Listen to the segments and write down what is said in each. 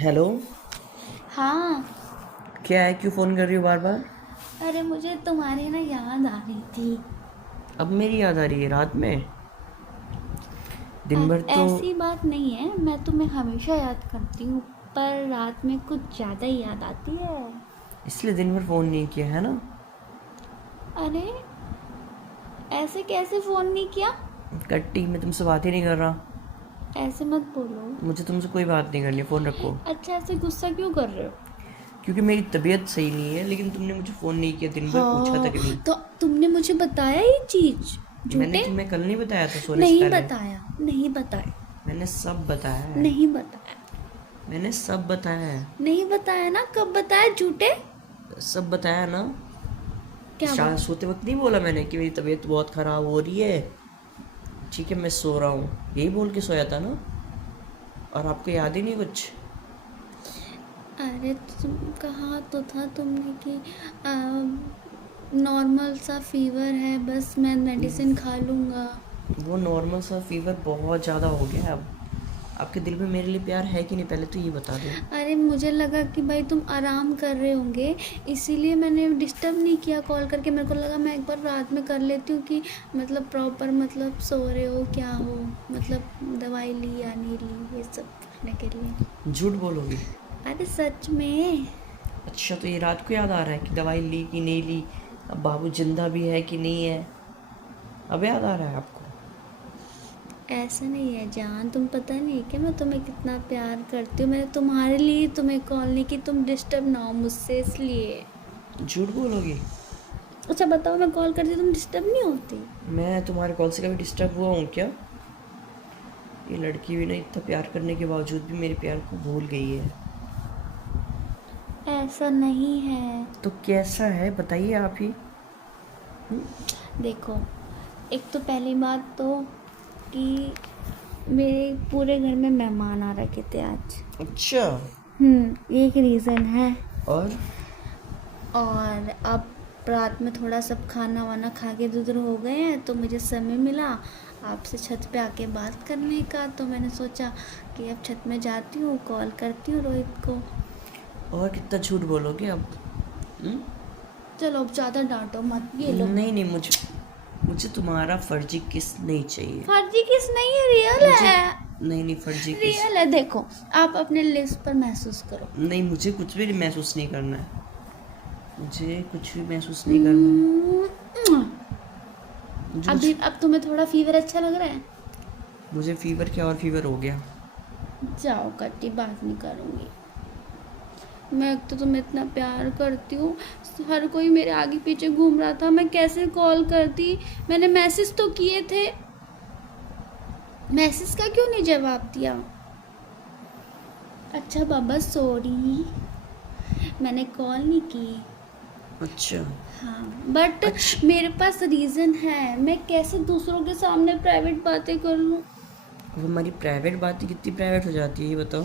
Hello. हाँ। क्या है, क्यों फ़ोन कर रही हो बार बार? अरे मुझे तुम्हारी ना याद आ रही थी। अब मेरी याद आ रही है रात में? दिन भर तो। ऐसी बात नहीं है, मैं तुम्हें हमेशा याद करती हूँ, पर रात में कुछ ज़्यादा ही याद आती है। इसलिए दिन भर फ़ोन नहीं किया है ना? अरे ऐसे कैसे फ़ोन नहीं किया? कट्टी, मैं तुमसे बात ही नहीं कर रहा। ऐसे मत बोलो। मुझे तुमसे कोई बात नहीं करनी, फ़ोन रखो। अच्छा, ऐसे गुस्सा क्यों कर रहे हो? क्योंकि मेरी तबीयत सही नहीं है, लेकिन तुमने मुझे फ़ोन नहीं किया, दिन भर पूछा हाँ, तक नहीं। तो तुमने मुझे बताया ये चीज़? मैंने झूठे। तुम्हें कल नहीं बताया था सोने से नहीं पहले? बताया, नहीं बताया। मैंने सब बताया है। नहीं बताया। मैंने सब बताया है। नहीं बताया ना? कब बताया झूठे? सब बताया ना। क्या शायद बताया? सोते वक्त नहीं बोला मैंने कि मेरी तबीयत बहुत ख़राब हो रही है, ठीक है मैं सो रहा हूँ, यही बोल के सोया था ना? और आपको याद ही नहीं कुछ? अरे तुम कहा तो था तुमने कि नॉर्मल सा फीवर है, बस मैं मेडिसिन खा लूँगा। वो नॉर्मल सा फीवर बहुत ज़्यादा हो गया है अब। आपके दिल में मेरे लिए प्यार है कि नहीं, पहले तो ये बता दो। अरे मुझे लगा कि भाई तुम आराम कर रहे होंगे, इसीलिए मैंने डिस्टर्ब नहीं किया कॉल करके। मेरे को लगा मैं एक बार रात में कर लेती हूँ कि मतलब प्रॉपर, मतलब सो रहे हो क्या हो, मतलब दवाई ली या नहीं ली, ये सब करने के लिए। झूठ बोलोगी? अरे सच में। अच्छा, तो ये रात को याद आ रहा है कि दवाई ली कि नहीं ली, अब बाबू जिंदा भी है कि नहीं है, अब याद आ रहा है आपको? ऐसा नहीं है जान, तुम पता नहीं क्या मैं तुम्हें कितना प्यार करती हूँ। मैंने तुम्हारे लिए तुम्हें कॉल नहीं की, तुम डिस्टर्ब ना हो मुझसे इसलिए। झूठ बोलोगी? अच्छा बताओ, मैं कॉल करती तुम डिस्टर्ब नहीं होती? मैं तुम्हारे कॉल से कभी डिस्टर्ब हुआ हूँ क्या? ये लड़की भी ना इतना प्यार करने के बावजूद भी मेरे प्यार को भूल गई है। ऐसा नहीं है। तो कैसा है बताइए आप ही। देखो, एक तो पहली बात तो कि मेरे पूरे घर में मेहमान आ रखे थे आज। अच्छा। एक रीज़न है। और? और अब रात में थोड़ा सब खाना वाना खा के इधर हो गए हैं, तो मुझे समय मिला आपसे छत पे आके बात करने का, तो मैंने सोचा कि अब छत में जाती हूँ, कॉल करती हूँ रोहित को। और कितना झूठ बोलोगे अब? हम्म? चलो अब ज़्यादा डांटो मत, ये लो। नहीं नहीं, मुझे मुझे तुम्हारा फर्जी किस नहीं चाहिए। फर्जी किस नहीं है, रियल मुझे है। नहीं नहीं, फर्जी किस। रियल है, देखो आप अपने लिप्स पर महसूस करो। नहीं, मुझे कुछ भी महसूस नहीं करना है। मुझे कुछ भी महसूस नहीं करना है। मुझे अभी कुछ। अब तुम्हें थोड़ा फीवर अच्छा लग रहा है? मुझे फीवर क्या, और फीवर हो गया। जाओ कट्टी, बात नहीं करूँगी। मैं तो तुम्हें इतना प्यार करती हूँ, हर कोई मेरे आगे पीछे घूम रहा था, मैं कैसे कॉल करती। मैंने मैसेज तो किए थे, मैसेज का क्यों नहीं जवाब दिया? अच्छा बाबा सॉरी, मैंने कॉल नहीं की। अच्छा। हाँ बट अच्छा, मेरे पास रीज़न है, मैं कैसे दूसरों के सामने प्राइवेट बातें कर लूँ। वो हमारी प्राइवेट बातें कितनी प्राइवेट हो जाती है ये बताओ।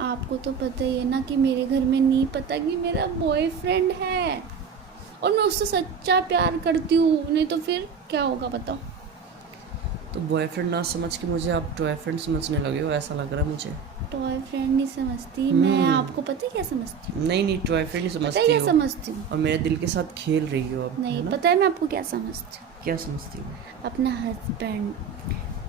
आपको तो पता ही है ना कि मेरे घर में नहीं पता कि मेरा बॉयफ्रेंड है, और मैं उससे सच्चा प्यार करती हूँ, नहीं तो फिर क्या होगा बताओ। तो बॉयफ्रेंड ना समझ के मुझे आप बॉयफ्रेंड समझने लगे हो, ऐसा लग रहा है मुझे। टॉय फ्रेंड नहीं समझती मैं, हम्म। आपको पता है क्या समझती हूँ? नहीं नहीं, बॉयफ्रेंड ही पता है समझती क्या हो। समझती हूँ? और मेरे दिल के साथ खेल रही हो अब, है नहीं ना? पता है मैं आपको क्या समझती हूँ? क्या समझती हो? अपना हस्बैंड।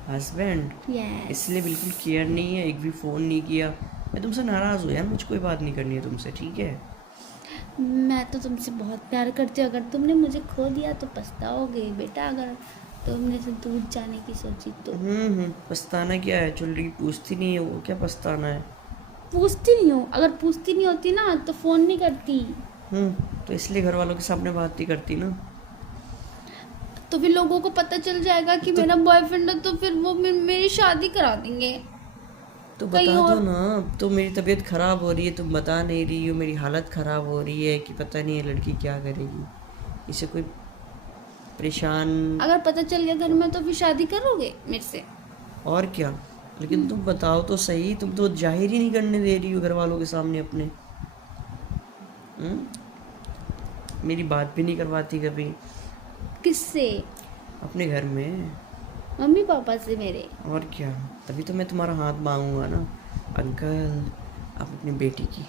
हस्बैंड? यस। इसलिए बिल्कुल केयर नहीं है, एक भी फ़ोन नहीं किया। मैं तुमसे नाराज़ हूँ यार, मुझे कोई बात नहीं करनी है तुमसे, ठीक है? मैं तो तुमसे बहुत प्यार करती हूँ, अगर तुमने मुझे खो दिया तो पछताओगे बेटा, अगर तुमने से दूर जाने की सोची तो। पछताना क्या है, जो लड़की पूछती नहीं है वो क्या पछताना है? पूछती नहीं हूँ, अगर पूछती नहीं होती ना तो फ़ोन नहीं करती। तो इसलिए घर वालों के सामने बात नहीं करती ना। तो फिर लोगों को पता चल जाएगा कि तो मेरा बॉयफ्रेंड है, तो फिर वो मेरी शादी करा देंगे तो कहीं बता दो और। ना। तो मेरी तबीयत ख़राब हो रही है, तुम बता नहीं रही हो, मेरी हालत ख़राब हो रही है कि पता नहीं है लड़की क्या करेगी, इसे कोई परेशान। अगर पता चल गया घर में तो फिर शादी करोगे मेरे से? और क्या। लेकिन तुम बताओ तो सही, तुम तो जाहिर ही नहीं करने दे रही हो घर वालों के सामने अपने। हम्म? मेरी बात भी नहीं करवाती कभी किससे? अपने घर में। मम्मी पापा से मेरे? और क्या। तभी तो मैं तुम्हारा हाथ मांगूंगा ना। अंकल, आप अपनी बेटी की,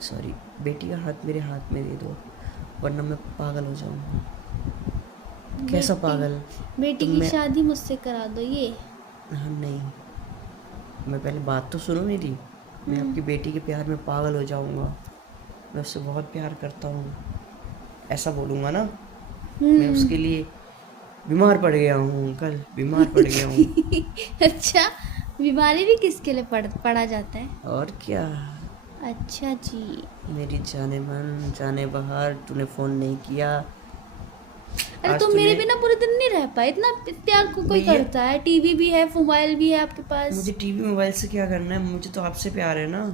सॉरी, बेटी का हाथ मेरे हाथ में दे दो, वरना मैं पागल हो जाऊंगा। कैसा पागल? बेटी तुम की मैं शादी मुझसे करा दो ये। हाँ, नहीं, मैं पहले बात तो सुनो मेरी। मैं आपकी बेटी के प्यार में पागल हो जाऊंगा, मैं उससे बहुत प्यार करता हूँ, ऐसा बोलूँगा ना। मैं उसके लिए बीमार पड़ गया हूँ, कल बीमार पड़ गया हूँ। अच्छा, बीमारी भी किसके लिए पड़ा जाता है? और क्या। अच्छा जी। मेरी जाने मन जाने बहार, तूने फ़ोन नहीं किया। अरे आज तुम मेरे तूने बिना पूरे दिन नहीं रह पाए, इतना त्याग को कोई भैया, करता है? टीवी भी है, मोबाइल भी है आपके पास। मुझे टीवी मोबाइल से क्या करना है, मुझे तो आपसे प्यार है ना।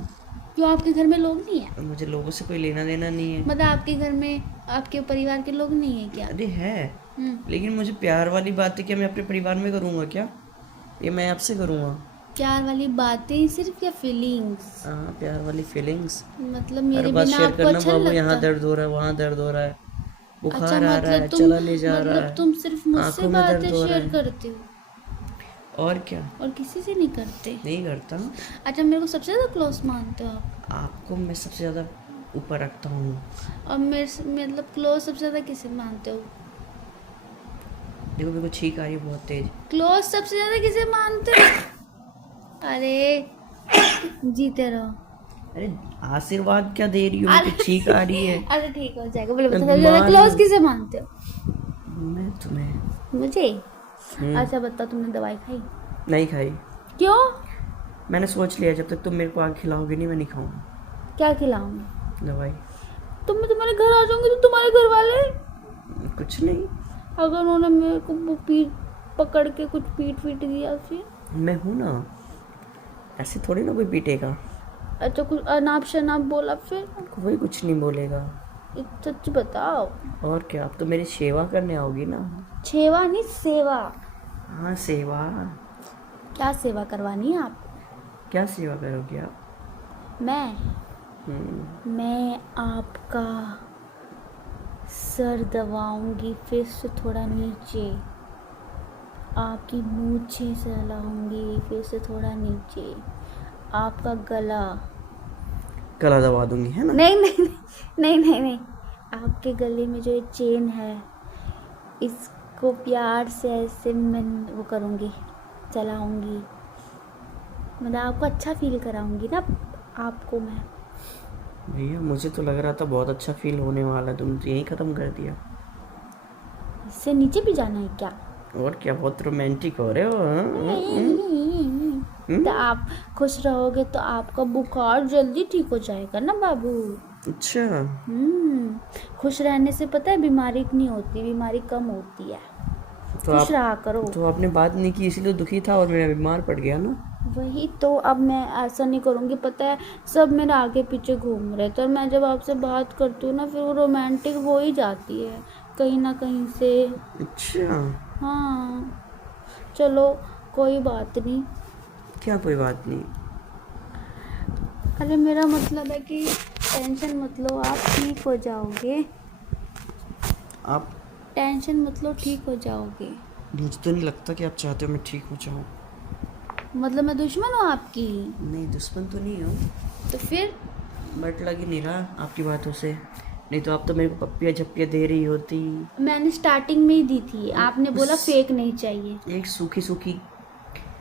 क्यों, आपके घर में लोग नहीं है? मुझे लोगों से कोई लेना देना नहीं है। मतलब आपके घर में आपके परिवार के लोग नहीं है क्या? अरे है, हम्म। लेकिन मुझे प्यार वाली बात है क्या मैं अपने परिवार में करूँगा क्या? ये मैं आपसे करूँगा। प्यार वाली बातें सिर्फ या फीलिंग्स? हाँ, प्यार वाली फीलिंग्स। मतलब हर मेरे बात बिना शेयर आपको करना, अच्छा बाबू नहीं यहाँ लगता? दर्द हो रहा है, वहाँ दर्द हो रहा है, अच्छा, बुखार आ रहा है, मतलब तुम चला नहीं जा रहा मतलब है, तुम सिर्फ मुझसे आंखों में बातें दर्द हो रहा शेयर है। करते हो और क्या, और किसी से नहीं करते? नहीं करता। अच्छा, मेरे को सबसे ज़्यादा क्लोज मानते हो आप? आपको मैं सबसे ज़्यादा ऊपर रखता हूँ। और मेरे मतलब क्लोज सबसे ज़्यादा किसे मानते हो? देखो, मेरे को छींक आ रही है बहुत तेज। क्लोज सबसे ज़्यादा किसे मानते हो? अरे जीते रहो। अरे आशीर्वाद क्या दे रही हो, मेरे को छींक आ रही है। अरे ठीक हो जाएगा, बोले मैं सबसे ज़्यादा बीमार क्लोज हूँ। किसे मानते हो? मैं तुम्हें। मुझे? हम्म, अच्छा बताओ, तुमने दवाई खाई? नहीं खाई। क्यों? मैंने सोच लिया जब तक तुम मेरे को आग खिलाओगे नहीं, मैं नहीं खाऊंगा क्या खिलाऊंगी? दवाई। तुम, मैं तुम्हारे घर आ जाऊंगी तो तुम्हारे घर वाले, कुछ नहीं, अगर उन्होंने मेरे को वो पीठ पकड़ के कुछ पीट दिया फिर? मैं हूँ ना, ऐसे थोड़ी ना कोई पीटेगा। अच्छा, कुछ अनाप शनाप बोला फिर? कोई कुछ नहीं बोलेगा। सच बताओ। और क्या, अब तो मेरी सेवा करने आओगी ना। छेवा नहीं, सेवा। हाँ, सेवा। क्या सेवा करवानी है आपको? क्या सेवा करोगे आप? मैं आपका सर दबाऊंगी, फिर से थोड़ा नीचे, आपकी मूछें सहलाऊंगी, फिर से थोड़ा नीचे, आपका गला। गला दबा दूंगी, है ना? नहीं नहीं नहीं नहीं नहीं नहीं, आपके गले में जो ये चेन है, इसको प्यार से ऐसे मैं वो करूँगी, चलाऊंगी, मतलब आपको अच्छा फील कराऊंगी ना आपको मैं। भैया, मुझे तो लग रहा था बहुत अच्छा फील होने वाला, तुम तो यही ख़त्म कर दिया। इससे नीचे भी जाना है क्या? और क्या, बहुत रोमांटिक हो रहे हो, हाँ? तो आप खुश रहोगे तो आपका बुखार जल्दी ठीक हो जाएगा ना बाबू। अच्छा, खुश रहने से पता है बीमारी नहीं होती, बीमारी कम होती है। तो खुश रहा करो। तो आपने बात नहीं की, इसीलिए दुखी था और मैं बीमार पड़ गया ना। वही तो, अब मैं ऐसा नहीं करूँगी, पता है सब मेरे आगे पीछे घूम रहे थे, और मैं जब आपसे बात करती हूँ ना, फिर वो रोमांटिक हो ही जाती है कहीं ना कहीं से। अच्छा, हाँ, चलो कोई बात नहीं। क्या कोई बात नहीं? अरे मेरा मतलब है कि टेंशन मत लो, आप ठीक हो जाओगे। आप, टेंशन मत लो, ठीक हो जाओगे। मुझे तो नहीं लगता कि आप चाहते हो मैं ठीक हो जाऊँ। मतलब मैं दुश्मन हूँ आपकी? नहीं, दुश्मन तो नहीं हो, तो फिर? बट लग ही नहीं रहा आपकी बातों से, नहीं तो आप तो मेरे को पप्पियाँ झप्पियाँ दे रही होती। मैंने स्टार्टिंग में ही दी थी, आपने बोला फेक नहीं चाहिए। एक सूखी सूखी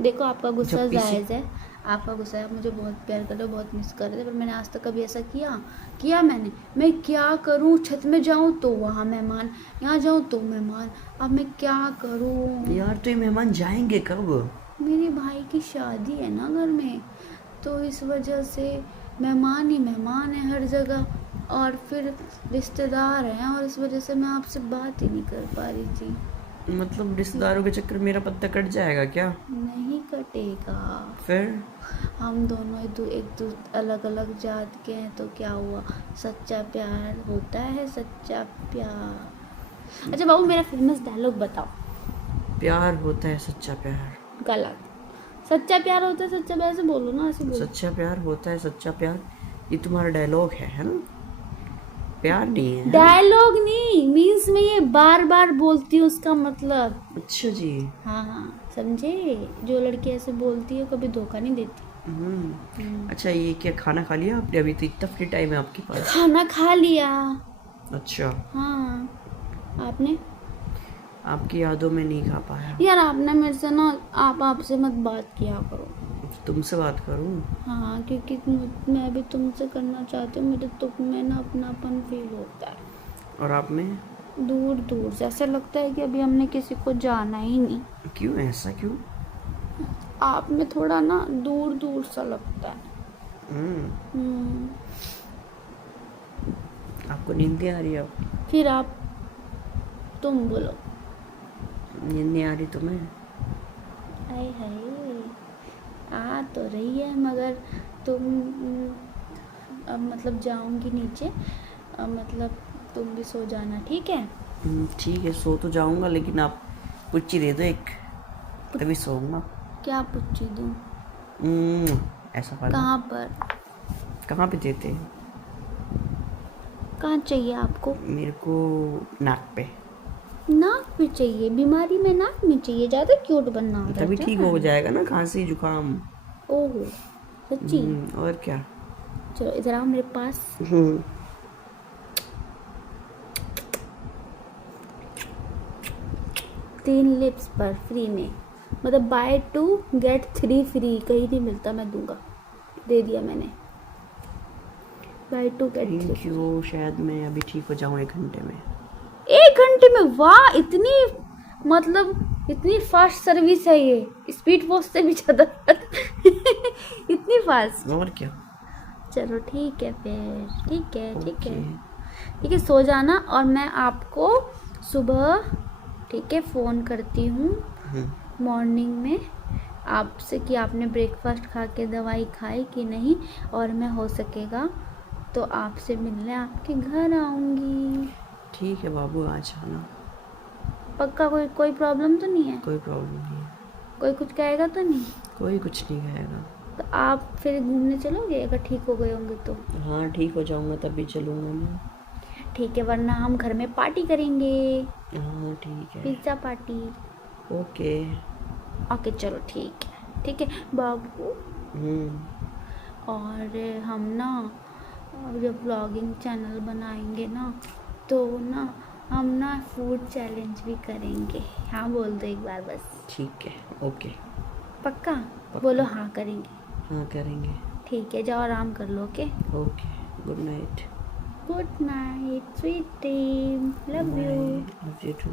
देखो आपका गुस्सा झप्पी सी। जायज़ है, आपका गुस्सा है, आप मुझे बहुत प्यार कर रहे हो, बहुत मिस कर रहे थे, पर मैंने आज तक कभी ऐसा किया मैं क्या करूं? छत में जाऊं तो वहाँ मेहमान, यहाँ जाऊं तो मेहमान, अब मैं क्या करूं? यार, तो ये मेहमान जाएंगे कब? मेरे भाई की शादी है ना घर में, तो इस वजह से मेहमान ही मेहमान है हर जगह, और फिर रिश्तेदार हैं, और इस वजह से मैं आपसे बात ही नहीं कर पा रही थी। मतलब रिश्तेदारों के चक्कर मेरा पत्ता कट जाएगा क्या? नहीं कटेगा। फिर हम दोनों एक अलग अलग जात के हैं तो क्या हुआ? सच्चा प्यार होता है, सच्चा प्यार। अच्छा बाबू, मेरा फेमस डायलॉग बताओ। प्यार होता है सच्चा प्यार। गलत। सच्चा प्यार होता है सच्चा प्यार, से बोलो ना, ऐसे बोलो। सच्चा प्यार होता है सच्चा प्यार, ये तुम्हारा डायलॉग है ना? प्यार नहीं है? डायलॉग नहीं, मीन्स मैं ये बार बार बोलती हूँ, उसका मतलब। अच्छा जी। हाँ हाँ, समझे? जो लड़की ऐसे बोलती है कभी धोखा नहीं देती। अच्छा, ये क्या खाना खा लिया आपने? अभी तो इतना फ्री टाइम है आपके पास। खाना खा लिया। अच्छा, हाँ, आपने? आपकी यादों में नहीं खा पाया। यार आपने मेरे से ना, आपसे मत बात किया करो। तुमसे बात करूं? हाँ, क्योंकि मैं भी तुमसे करना चाहती हूँ, मुझे तुम में ना अपनापन फील होता है। और आप में? दूर दूर से ऐसा लगता है कि अभी हमने किसी को जाना ही नहीं। क्यों, ऐसा क्यों? आप में थोड़ा ना दूर दूर सा लगता है। हम्म। आपको नींद नहीं आ रही अब? फिर तुम बोलो। नींद नहीं आ रही तुम्हें? हाय हाय, आ तो रही है, मगर तुम अब मतलब जाऊंगी नीचे, अब मतलब तुम भी सो जाना, ठीक है? ठीक है, सो तो जाऊंगा, लेकिन आप पुच्ची दे दो एक, तभी सोऊंगा। क्या पूछी दूँ? ऐसा वाला। कहाँ पर? कहाँ पे देते हैं? कहाँ चाहिए आपको? मेरे को नाक पे। नाक पे चाहिए? बीमारी में नाक में चाहिए? ज़्यादा क्यूट बनना होता है तभी क्या? ठीक हो जाएगा ना खांसी जुकाम। ओहो, सच्ची? और क्या। चलो इधर आओ मेरे पास। 3 लिप्स पर फ्री में, मतलब बाय 2 गेट 3 फ्री, कहीं नहीं मिलता, मैं दूंगा, दे दिया मैंने, बाय 2 गेट 3। Thank you. शायद मैं अभी ठीक हो जाऊँ 1 घंटे में। 1 घंटे में? वाह, इतनी फास्ट सर्विस है ये, स्पीड पोस्ट से भी ज़्यादा इतनी फास्ट। और क्या। चलो ठीक है फिर, ठीक है ठीक है ओके। ठीक है, सो जाना, और मैं आपको सुबह, ठीक है, फ़ोन करती हूँ मॉर्निंग में आपसे कि आपने ब्रेकफास्ट खा के दवाई खाई कि नहीं, और मैं हो सकेगा तो आपसे मिलने आपके घर आऊँगी। ठीक है बाबू, आ जाना। पक्का? कोई प्रॉब्लम तो नहीं है? कोई प्रॉब्लम नहीं है। कोई कुछ कहेगा तो नहीं? कोई कुछ नहीं कहेगा। तो आप फिर घूमने चलोगे अगर ठीक हो गए होंगे तो? हाँ, ठीक हो जाऊंगा तभी चलूंगा मैं। ठीक है, वरना हम घर में पार्टी करेंगे, हाँ ठीक है। Pizza party. ओके। ओके चलो ठीक है बाबू। और हम ना जब ब्लॉगिंग चैनल बनाएंगे ना, तो ना हम ना फूड चैलेंज भी करेंगे। हाँ बोल दो एक बार बस। ठीक है। ओके। पक्का? बोलो हाँ करेंगे। हाँ करेंगे। ठीक है, जाओ आराम कर लो। Okay, okay. Good night. Good night, sweet dream, love you. Love you too.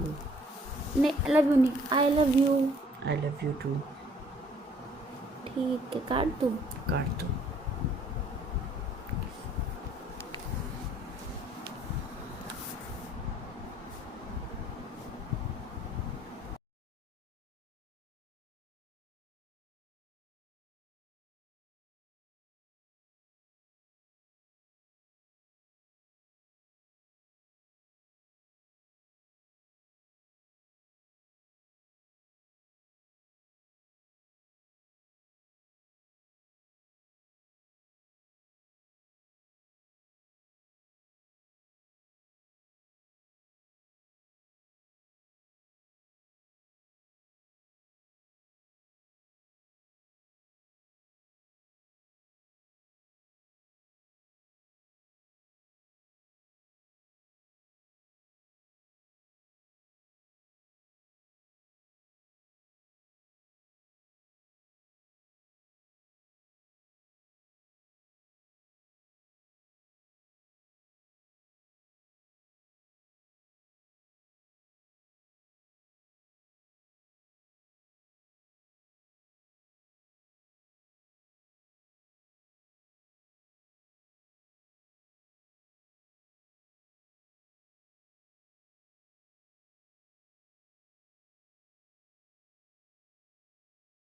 नहीं, लव यू नहीं, I love you. I love you too. ठीक है, काट दूँ? काट दो।